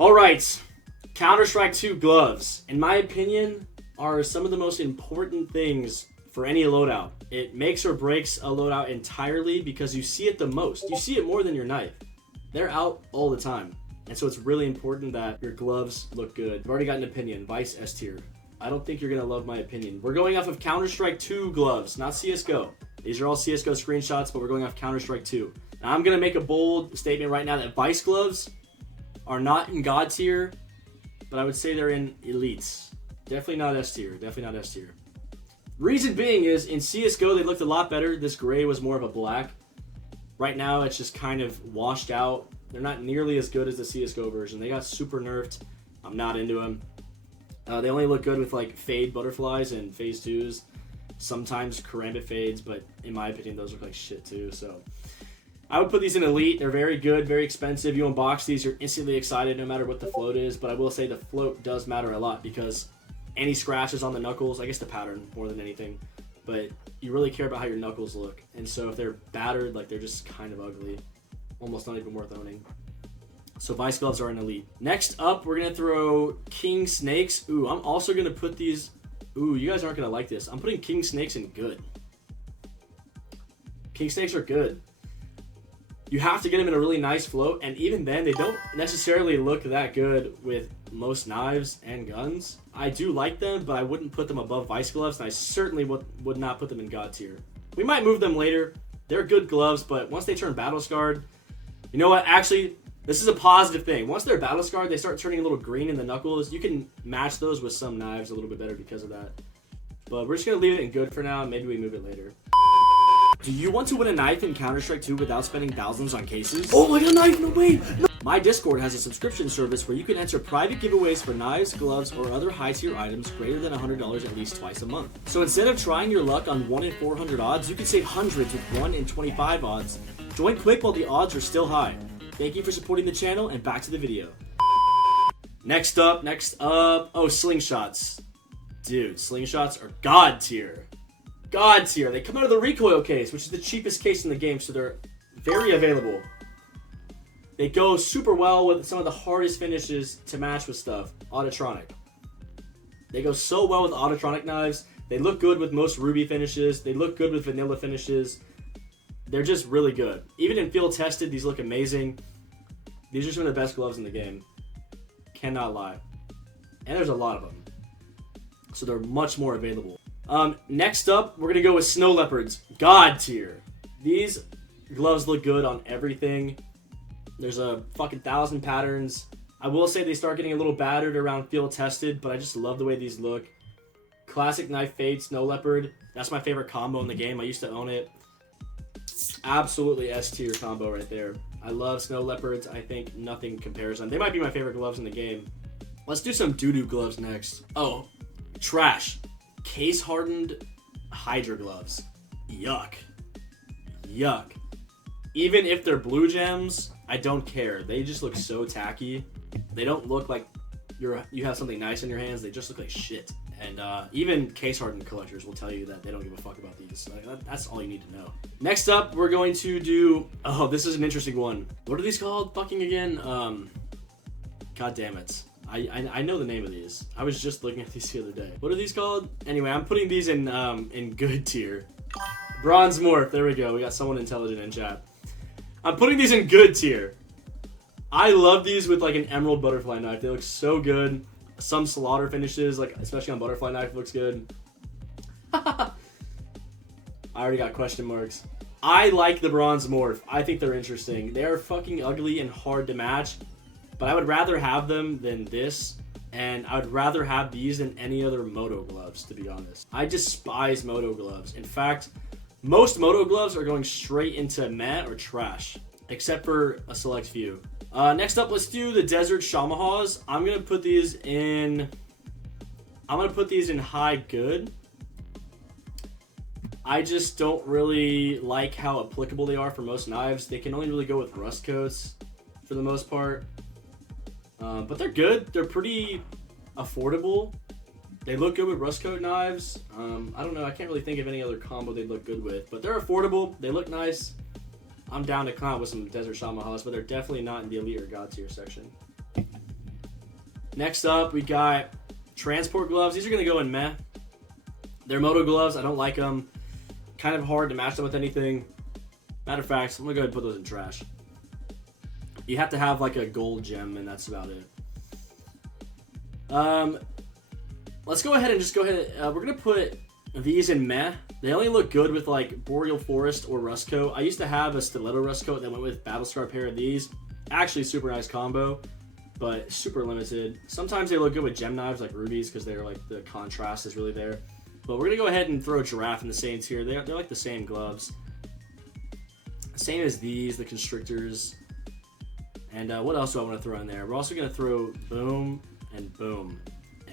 Alright, Counter-Strike 2 gloves, in my opinion, are some of the most important things for any loadout. It makes or breaks a loadout entirely because you see it the most. You see it more than your knife. They're out all the time. And so it's really important that your gloves look good. I've already got an opinion. Vice S tier. I don't think you're going to love my opinion. We're going off of Counter-Strike 2 gloves, not CSGO. These are all CSGO screenshots, but we're going off Counter-Strike 2. Now, I'm going to make a bold statement right now that Vice gloves are not in God tier, but I would say they're in elites. Definitely not S tier. Definitely not S tier. Reason being is, in CSGO, they looked a lot better. This gray was more of a black. Right now, it's just kind of washed out. They're not nearly as good as the CSGO version. They got super nerfed. I'm not into them. They only look good with like fade butterflies and phase 2s. Sometimes karambit fades, but in my opinion, those look like shit too. So I would put these in elite. They're very good, very expensive. You unbox these, you're instantly excited no matter what the float is. But I will say the float does matter a lot because any scratches on the knuckles, I guess the pattern more than anything, but you really care about how your knuckles look. And so if they're battered, like they're just kind of ugly, almost not even worth owning. So Vice gloves are an elite. Next up, we're going to throw King Snakes. Ooh, I'm also going to put these... Ooh, you guys aren't going to like this. I'm putting King Snakes in good. King Snakes are good. You have to get them in a really nice float, and even then, they don't necessarily look that good with most knives and guns. I do like them, but I wouldn't put them above Vice gloves, and I certainly would not put them in God tier. We might move them later. They're good gloves, but once they turn battle scarred, you know what? Actually, this is a positive thing. Once they're battle scarred, they start turning a little green in the knuckles. You can match those with some knives a little bit better because of that. But we're just going to leave it in good for now, and maybe we move it later. Do you want to win a knife in Counter-Strike 2 without spending thousands on cases? Oh my god, knife! No way! No. My Discord has a subscription service where you can enter private giveaways for knives, gloves, or other high-tier items greater than $100 at least twice a month. So instead of trying your luck on 1 in 400 odds, you can save hundreds with 1 in 25 odds. Join quick while the odds are still high. Thank you for supporting the channel, and back to the video. Next up. Oh, slingshots. Dude, slingshots are God tier. God tier. They come out of the recoil case, which is the cheapest case in the game, so they're very available. They go super well with some of the hardest finishes to match with stuff. Autotronic. They go so well with autotronic knives. They look good with most ruby finishes. They look good with vanilla finishes. They're just really good. Even in field tested, these look amazing. These are some of the best gloves in the game. Cannot lie. And there's a lot of them. So they're much more available. Next up, we're going to go with Snow Leopards. God tier. These gloves look good on everything. There's a fucking 1,000 patterns. I will say they start getting a little battered around field tested, but I just love the way these look. Classic knife fade Snow Leopard. That's my favorite combo in the game. I used to own it. Absolutely S tier combo right there. I love Snow Leopards. I think nothing compares them. They might be my favorite gloves in the game. Let's do some doo-doo gloves next. Oh, trash. Case hardened Hydra Gloves. Yuck. Yuck. Even if they're blue gems, I don't care. They just look so tacky. They don't look like you have something nice in your hands. They just look like shit. And even case hardened collectors will tell you that they don't give a fuck about these. That's all you need to know. Next up, we're going to do... Oh, this is an interesting one. What are these called fucking again? God damn it. I know the name of these. I was just looking at these the other day. What are these called? Anyway, I'm putting these in good tier. Bronze Morph. There we go. We got someone intelligent in chat. I'm putting these in good tier. I love these with like an emerald butterfly knife. They look so good. Some slaughter finishes, like especially on butterfly knife, looks good. I already got question marks. I like the Bronze Morph. I think they're interesting. They are fucking ugly and hard to match. But I would rather have them than this, and I would rather have these than any other Moto Gloves, to be honest. I despise Moto Gloves. In fact, most Moto Gloves are going straight into meh or trash, except for a select few. Next up, let's do the Desert Shamahas. I'm gonna put these in high good. I just don't really like how applicable they are for most knives. They can only really go with rust coats for the most part. But they're good. They're pretty affordable. They look good with rust coat knives. I don't know. I can't really think of any other combo they'd look good with. But they're affordable. They look nice. I'm down to come out with some Desert Shamahas, but they're definitely not in the elite or god tier section. Next up, we got transport gloves. These are going to go in meh. They're Moto Gloves. I don't like them. Kind of hard to match them with anything. Matter of fact, I'm going to go ahead and put those in trash. You have to have like a gold gem, and that's about it. Let's go ahead and just we're going to put these in meh. They only look good with like Boreal Forest or Rust Coat. I used to have a Stiletto Rust Coat that went with Battlescar pair of these. Actually, super nice combo, but super limited. Sometimes they look good with gem knives like rubies because they're like the contrast is really there. But we're gonna go ahead and throw Giraffe in the same tier. They're like the same gloves, same as these, the Constrictors. And what else do I want to throw in there? We're also gonna throw Boom and Boom,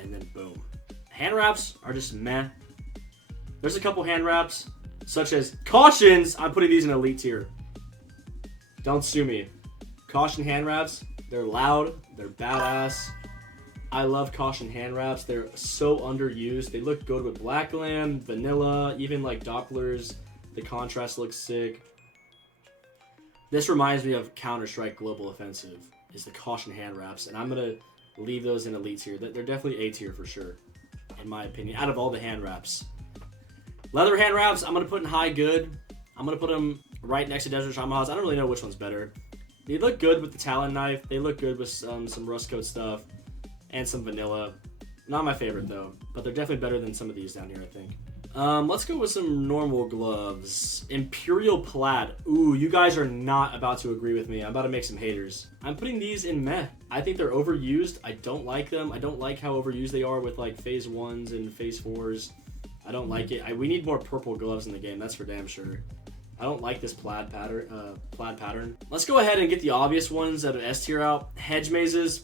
and then Boom. Hand wraps are just meh. There's a couple hand wraps, such as Cautions. I'm putting these in elite tier. Don't sue me. Caution hand wraps, they're loud, they're badass. I love Caution hand wraps. They're so underused. They look good with Black Lamb, Vanilla, even like Dopplers. The contrast looks sick. This reminds me of Counter-Strike Global Offensive, is the Caution hand wraps, and I'm going to leave those in elite tier. They're definitely A tier for sure, in my opinion, out of all the hand wraps. Leather hand wraps, I'm going to put in high good. I'm going to put them right next to Desert Shamahas. I don't really know which one's better. They look good with the Talon knife. They look good with some Rust Coat stuff and some Vanilla. Not my favorite though, but they're definitely better than some of these down here, I think. Let's go with some normal gloves. Imperial Plaid. Ooh, you guys are not about to agree with me. I'm about to make some haters. I'm putting these in meh. I think they're overused. I don't like them. I don't like how overused they are with like phase 1s and phase 4s. I don't like it. We need more purple gloves in the game, that's for damn sure. I don't like this plaid pattern. Let's go ahead and get the obvious ones out of S tier out. Hedge mazes,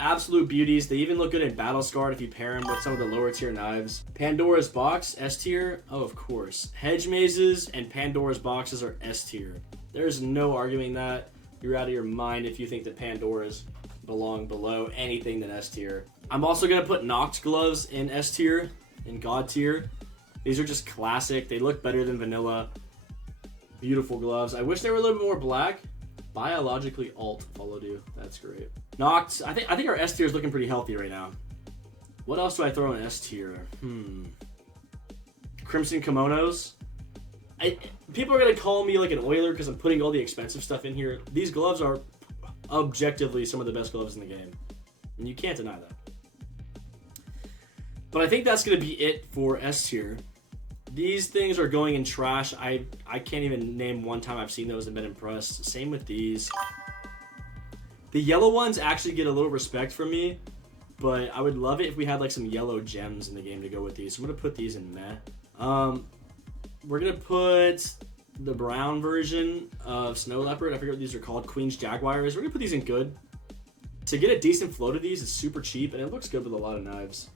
absolute beauties. They even look good in Battle Scarred if you pair them with some of the lower tier knives. Pandora's Box, S tier. Oh, of course. Hedge mazes and Pandora's boxes are S tier. There's no arguing that. You're out of your mind if you think that Pandora's belong below anything than S tier. I'm also gonna put Nox gloves in S tier, in God tier. These are just classic. They look better than vanilla. Beautiful gloves. I wish they were a little bit more black. Biologically alt followed you. That's great. Nox. I think our S tier is looking pretty healthy right now. What else do I throw in S tier? Crimson kimonos. People are gonna call me like an oiler because I'm putting all the expensive stuff in here. These gloves are objectively some of the best gloves in the game, and you can't deny that. But I think that's gonna be it for S tier. These things are going in trash. I can't even name one time I've seen those and been impressed. Same with these. The yellow ones actually get a little respect from me, but I would love it if we had like some yellow gems in the game to go with these. So I'm gonna put these in meh. We're gonna put the brown version of Snow Leopard. I forget what these are called. Queen's Jaguars. We're gonna put these in good. To get a decent flow to these is super cheap, and it looks good with a lot of knives.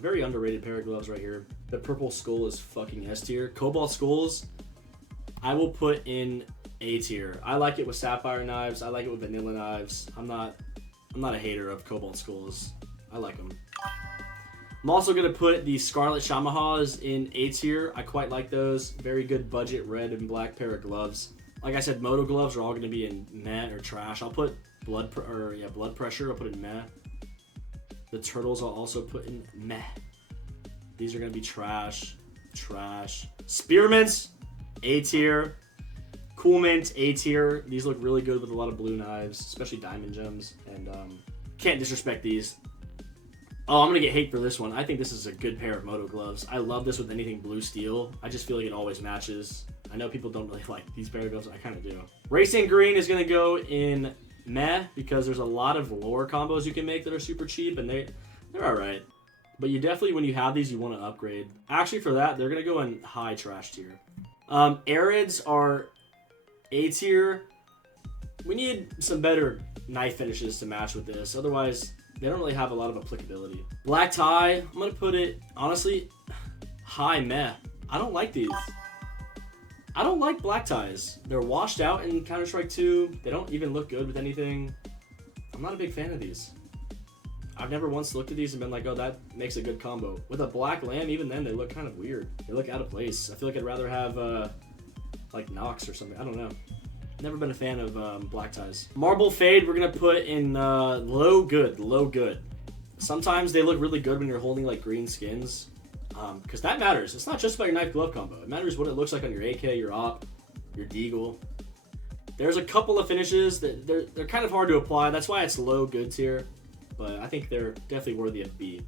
Very underrated pair of gloves right here. The purple skull is fucking S tier. Cobalt skulls, I will put in A tier. I like it with sapphire knives. I like it with vanilla knives. I'm not a hater of cobalt skulls. I like them. I'm also gonna put the Scarlet Shamahas in A tier. I quite like those. Very good budget red and black pair of gloves. Like I said, Moto Gloves are all gonna be in meh or trash. I'll put blood pressure. I'll put in meh. The turtles I'll also put in meh. These are gonna be trash. Spearmints, A tier. Cool Mint, A tier. These look really good with a lot of blue knives, especially diamond gems. And can't disrespect these. Oh, I'm gonna get hate for this one. I think this is a good pair of Moto Gloves. I love this with anything blue steel. I just feel like it always matches. I know people don't really like these pair of gloves. I kind of do. Racing Green is gonna go in meh because there's a lot of lore combos you can make that are super cheap, and they're all right. But you definitely, when you have these, you want to upgrade. Actually, for that, they're gonna go in high trash tier. Arids are A tier. We need some better knife finishes to match with this. Otherwise, they don't really have a lot of applicability. Black tie, I'm gonna put it, honestly, high meh. I don't like these. I don't like black ties. They're washed out in Counter-Strike 2. They don't even look good with anything. I'm not a big fan of these. I've never once looked at these and been like, oh, that makes a good combo. With a black lamb, even then, they look kind of weird. They look out of place. I feel like I'd rather have, like, Nox or something. I don't know. Never been a fan of black ties. Marble Fade, we're going to put in low good. Sometimes they look really good when you're holding like green skins, because that matters. It's not just about your knife glove combo. It matters what it looks like on your AK, your op, your deagle. There's a couple of finishes that they're kind of hard to apply. That's why it's low good tier, but I think they're definitely worthy of B.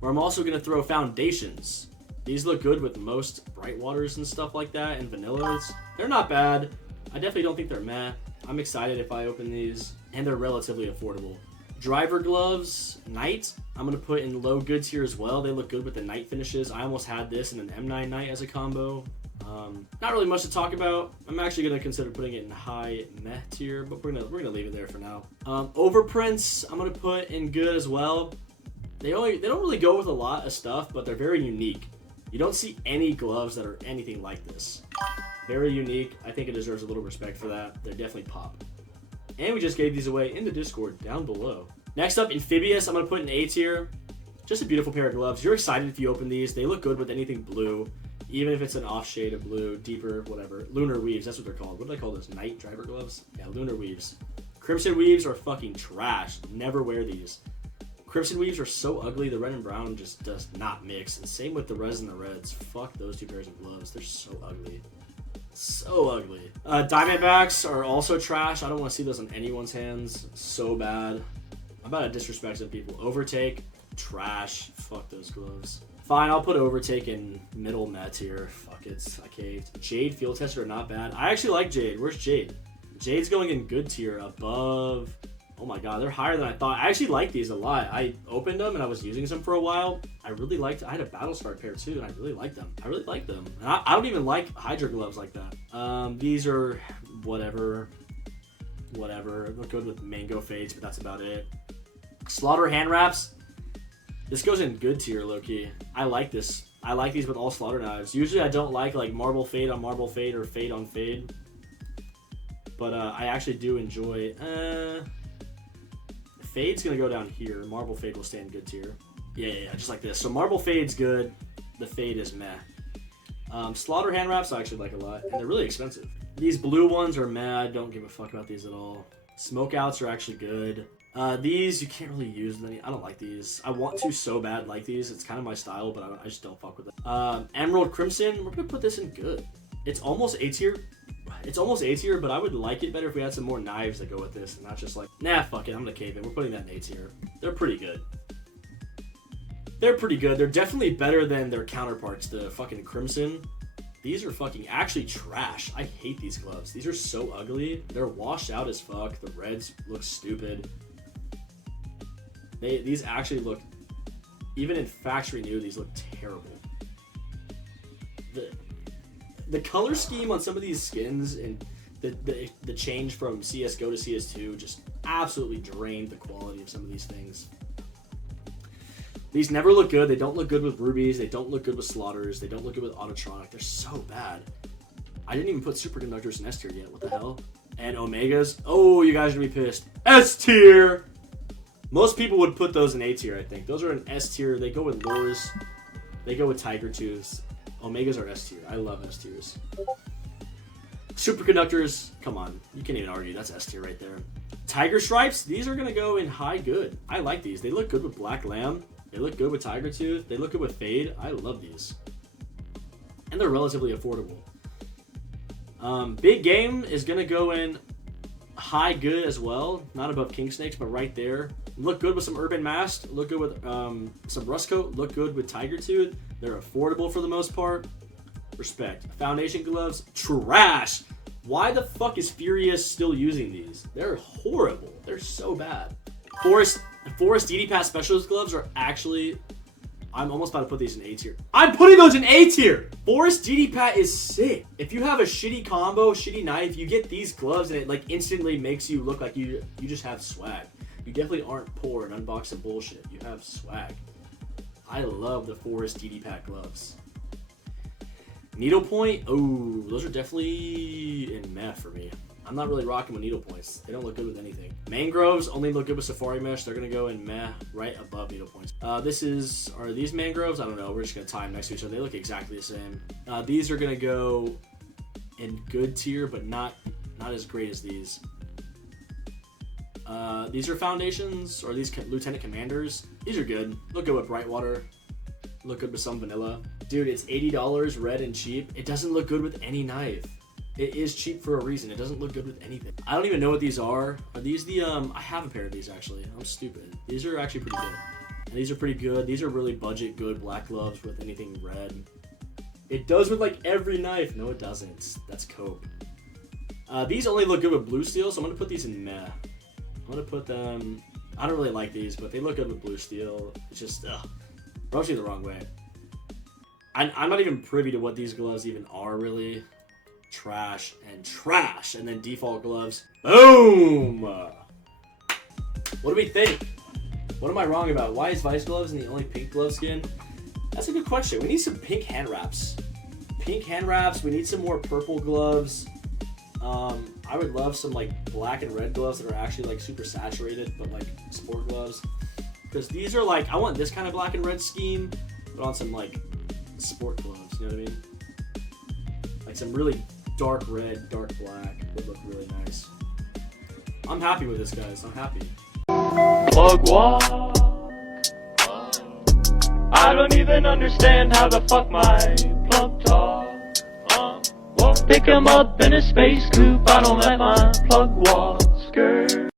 Where I'm also gonna throw foundations. These look good with most bright waters and stuff like that, and vanillas. They're not bad. I definitely don't think they're meh. I'm excited if I open these, and they're relatively affordable. Driver gloves, night. I'm gonna put in low good tier as well. They look good with the night finishes. I almost had this in an M9 night as a combo. Not really much to talk about. I'm actually gonna consider putting it in high meh tier, but we're gonna leave it there for now. Overprints, I'm gonna put in good as well. They don't really go with a lot of stuff, but they're very unique. You don't see any gloves that are anything like this. Very unique. I think it deserves a little respect for that. They're definitely pop. And we just gave these away in the Discord down below. Next up, Amphibious. I'm gonna put in A tier. Just a beautiful pair of gloves. You're excited if you open these. They look good with anything blue. Even if it's an off shade of blue, deeper, whatever. Lunar Weaves, that's what they're called. What do I call those? Night driver gloves? Yeah, Lunar Weaves. Crimson Weaves are fucking trash. Never wear these. Crimson Weaves are so ugly. The red and brown just does not mix. And same with the res and the reds. Fuck those two pairs of gloves. They're so ugly. So ugly. Diamondbacks are also trash. I don't want to see those on anyone's hands. So bad. I'm about to disrespect some people. Overtake, trash. Fuck those gloves. Fine, I'll put Overtake in middle meh tier. Fuck it, I caved. Jade field tester are not bad. I actually like Jade. Where's Jade? Jade's going in good tier above. Oh my god, they're higher than I thought. I actually like these a lot. I opened them and I was using them for a while. I really liked. I had a Battlestar pair too, and I really liked them. I really like them. And I don't even like Hydra Gloves like that. These are whatever. Look good with mango fades, but that's about it. Slaughter hand wraps. This goes in good tier, low-key. I like this. I like these with all slaughter knives. Usually I don't like marble fade on marble fade or fade on fade. But I actually do enjoy... Fade's going to go down here. Marble fade will stay in good tier. Yeah, just like this. So marble fade's good. The fade is meh. Slaughter hand wraps I actually like a lot. And they're really expensive. These blue ones are meh. I don't give a fuck about these at all. Smokeouts are actually good. These you can't really use with any. I don't like these. I want to so bad like these. It's kind of my style, but I just don't fuck with it. Emerald Crimson. We're gonna put this in good. It's almost A tier. It's almost A tier, but I would like it better if we had some more knives that go with this, and not just like, nah, fuck it, I'm gonna cave it. We're putting that in A tier. They're pretty good. They're pretty good. They're definitely better than their counterparts. The fucking Crimson. These are fucking actually trash. I hate these gloves. These are so ugly. They're washed out as fuck. The reds look stupid. These actually look, even in factory new, these look terrible. The color scheme on some of these skins and the change from CSGO to CS2 just absolutely drained the quality of some of these things. These never look good. They don't look good with rubies. They don't look good with slaughters. They don't look good with autotronic. They're so bad. I didn't even put superconductors in S tier yet. What the hell? And omegas. Oh, you guys are gonna be pissed. S tier. Most people would put those in A tier, I think. Those are an S tier. They go with lures. They go with tiger tooths. Omegas are S tier. I love S tiers. Superconductors, come on. You can't even argue. That's S tier right there. Tiger stripes, these are going to go in high good. I like these. They look good with black lamb. They look good with tiger tooth. They look good with fade. I love these. And they're relatively affordable. Big game is going to go in high good as well. Not above king snakes, but right there. Look good with some urban mast. Look good with some rust coat. Look good with tiger tooth. They're affordable for the most part. Respect. Foundation gloves, trash. Why the fuck is Furious still using these? They're horrible. They're so bad. Forest DD Pass Specialist gloves are actually... I'm almost about to put these in A tier. I'm putting those in A tier! Forest DD Pat is sick. If you have a shitty combo, shitty knife, you get these gloves and it instantly makes you look like you just have swag. You definitely aren't poor and unboxing bullshit. You have swag. I love the Forest DD Pat gloves. Needlepoint, oh, those are definitely in meh for me. I'm not really rocking with needlepoints. They don't look good with anything. Mangroves only look good with safari mesh. They're gonna go in meh right above needlepoints. Are these mangroves? I don't know. We're just gonna tie them next to each other. They look exactly the same. These are gonna go in good tier, but not as great as these. These are foundations, or these lieutenant commanders. These are good. Look good with bright water. Look good with some vanilla. Dude, it's $80, red and cheap. It doesn't look good with any knife. It is cheap for a reason. It doesn't look good with anything. I don't even know what these are. Are these the, I have a pair of these actually. I'm stupid. These are actually pretty good. And these are pretty good. These are really budget good black gloves with anything red. It does with like every knife. No, it doesn't. That's cope. These only look good with blue steel, so I'm gonna put these in meh. I'm gonna put them, I don't really like these, but they look good with blue steel. It's just, rubs you the wrong way. I'm not even privy to what these gloves even are really. Trash, and then default gloves. Boom! What do we think? What am I wrong about? Why is Vice Gloves in the only pink glove skin? That's a good question. We need some pink hand wraps. Pink hand wraps, we need some more purple gloves. I would love some like black and red gloves that are actually like super saturated, but like sport gloves. Because these are like, I want this kind of black and red scheme, but on some like sport gloves, you know what I mean? Like some really dark red, dark black would look really nice. I'm happy with this, guys. I'm happy. Plug walk. I don't even understand how the fuck my plug talk. Pick him up in a space coupe. I don't let my plug walk. Skirt.